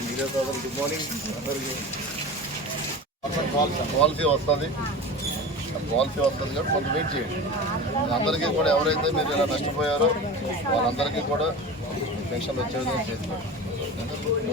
మీరే సోదరు good morning అందరికీ పాలసీ పాలసీ వస్తుంది పాలసీ వస్తుంది కాబట్టి కొంచెం వెయిట్ చేయండి. అందరికీ కూడా ఎవరైతే మీరు ఇలా నష్టపోయారో వాళ్ళందరికీ కూడా పెన్షన్ వచ్చే విధంగా చేసుకోండి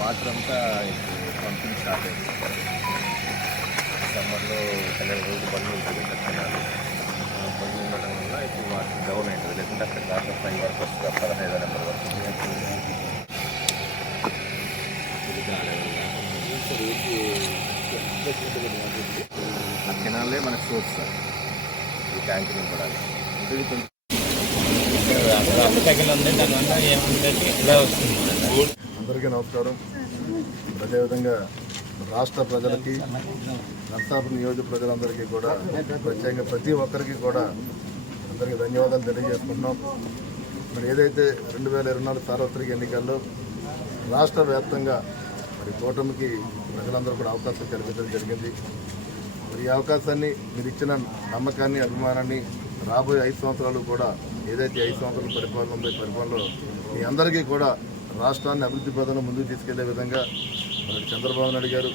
వాటర్ అంతా పంపింగ్ స్టార్ట్ అయింది సమ్మర్లో పన్నెండు రోజులు బంద్ ఉంటుంది ఇక్కడ కెనాలు ఉండడం వల్ల ఇప్పుడు వాటర్ డౌన్ అవుతుంది లేకుంటే అక్కడ దాకా ఫైవ్ వరకు వస్తుంది పదహైదు నెంబర్ వరకు ఆ కెనాలే మనకు సోర్స్ సార్. ఈ ట్యాంక్ నింపడాలి అందరికీ నమస్కారం. అదేవిధంగా రాష్ట్ర ప్రజలకి నర్సాపు నియోజక ప్రజలందరికీ కూడా ప్రత్యేకంగా ప్రతి ఒక్కరికి కూడా అందరికీ ధన్యవాదాలు తెలియజేసుకుంటున్నాం. మరి ఏదైతే రెండు వేల ఇరవై నాలుగు సార్వత్రిక ఎన్నికల్లో రాష్ట్ర వ్యాప్తంగా మరి కూటమికి ప్రజలందరూ కూడా అవకాశం కల్పించడం జరిగింది. మరి ఈ అవకాశాన్ని మీరు ఇచ్చిన నమ్మకాన్ని అభిమానాన్ని రాబోయే ఐదు సంవత్సరాలు కూడా ఏదైతే ఐదు సంవత్సరాల పరిపాలన ఉందో పరిపాలనలో మీ అందరికీ కూడా రాష్ట్రాన్ని అభివృద్ధి పదంలో ముందుకు తీసుకెళ్ళే విధంగా మరి చంద్రబాబు నాయుడు గారు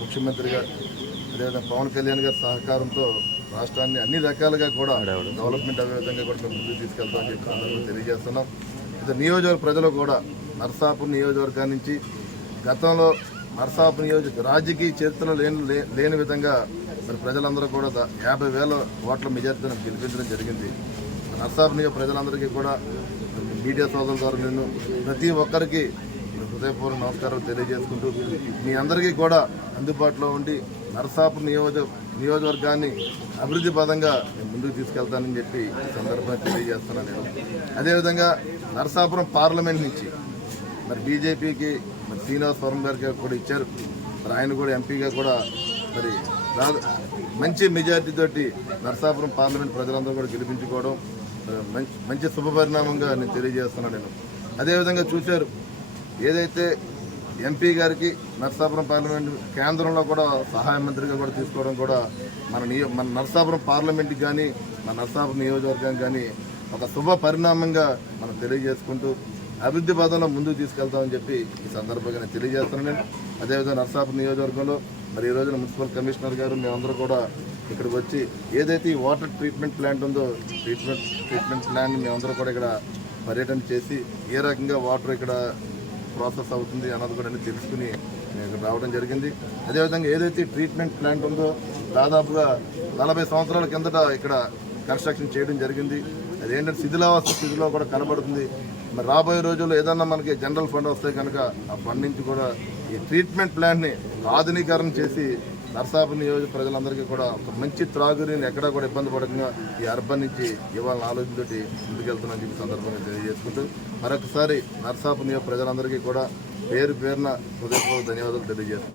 ముఖ్యమంత్రిగా అదేవిధంగా పవన్ కళ్యాణ్ గారి సహకారంతో రాష్ట్రాన్ని అన్ని రకాలుగా కూడా డెవలప్మెంట్ అయ్యే విధంగా కూడా ముందుకు తీసుకెళ్తామని చెప్పి అందరూ తెలియజేస్తున్నాం. ఇది నియోజకవర్గ ప్రజలు కూడా నర్సాపూర్ నియోజకవర్గం నుంచి గతంలో నర్సాపు నియోజక రాజకీయ చరిత్ర లేని లే- లేని విధంగా మరి ప్రజలందరూ కూడా యాభై వేల ఓట్ల మెజార్టీని గెలిపించడం జరిగింది. నర్సాపు నియోజక ప్రజలందరికీ కూడా మీడియా సోదరుల ద్వారా నేను ప్రతి ఒక్కరికి హృదయపూర్వక నమస్కారం తెలియజేసుకుంటూ మీ అందరికీ కూడా అందుబాటులో ఉండి నర్సాపు నియోజక నియోజకవర్గాన్ని అభివృద్ధి పదంగా నేను ముందుకు తీసుకెళ్తానని చెప్పి ఈ సందర్భంగా తెలియజేస్తున్నాను నేను. అదేవిధంగా నరసాపురం పార్లమెంట్ నుంచి మరి బీజేపీకి మరి శ్రీనివాస్ వరం గారికి కూడా ఇచ్చారు. మరి ఆయన కూడా ఎంపీగా కూడా మరి మంచి మెజార్టీ తోటి నరసాపురం పార్లమెంట్ ప్రజలందరూ కూడా గెలిపించుకోవడం మంచి మంచి శుభపరిణామంగా నేను తెలియజేస్తున్నాను నేను. అదేవిధంగా చూశారు ఏదైతే ఎంపీ గారికి నర్సాపురం పార్లమెంట్ కేంద్రంలో కూడా సహాయ మంత్రిగా కూడా తీసుకోవడం కూడా మన నియో మన నర్సాపురం పార్లమెంట్కి కానీ మన నర్సాపురం నియోజకవర్గానికి కానీ ఒక శుభ పరిణామంగా మనం తెలియజేసుకుంటూ అభివృద్ధి పదంలో ముందుకు తీసుకెళ్తామని చెప్పి ఈ సందర్భంగా నేను తెలియజేస్తున్నాను. నేను అదేవిధంగా నర్సాపురం నియోజకవర్గంలో మరి ఈ రోజున మున్సిపల్ కమిషనర్ గారు మేమందరూ కూడా ఇక్కడికి వచ్చి ఏదైతే ఈ వాటర్ ట్రీట్మెంట్ ప్లాంట్ ఉందో ట్రీట్మెంట్ ట్రీట్మెంట్ ప్లాంట్ మేమందరూ కూడా ఇక్కడ పర్యటన చేసి ఏ రకంగా వాటర్ ఇక్కడ ప్రాసెస్ అవుతుంది అన్నది కూడా అన్ని తెలుసుకుని ఇక్కడ రావడం జరిగింది. అదేవిధంగా ఏదైతే ట్రీట్మెంట్ ప్లాంట్ ఉందో దాదాపుగా నలభై సంవత్సరాల కిందట ఇక్కడ కన్స్ట్రక్షన్ చేయడం జరిగింది. అదేంటంటే శిథిలావస్థ స్థితిలో కూడా కనబడుతుంది. మరి రాబోయే రోజుల్లో ఏదన్నా మనకి జనరల్ ఫండ్ వస్తే కనుక ఆ ఫండ్ నుంచి కూడా ఈ ట్రీట్మెంట్ ప్లాంట్ని ఆధునీకరణ చేసి నర్సాపు నియోజక ప్రజలందరికీ కూడా ఒక మంచి త్రాగునీని ఎక్కడా కూడా ఇబ్బంది పడకుండా ఈ అర్బన్ నుంచి ఇవాళ ఆలోచనతోటి ముందుకెళ్తున్నామని చెప్పి సందర్భంగా తెలియజేసుకుంటూ మరొకసారి నర్సాపు నియోజక ప్రజలందరికీ కూడా పేరు పేరున హృదయపూర్వక ధన్యవాదాలు తెలియజేస్తాను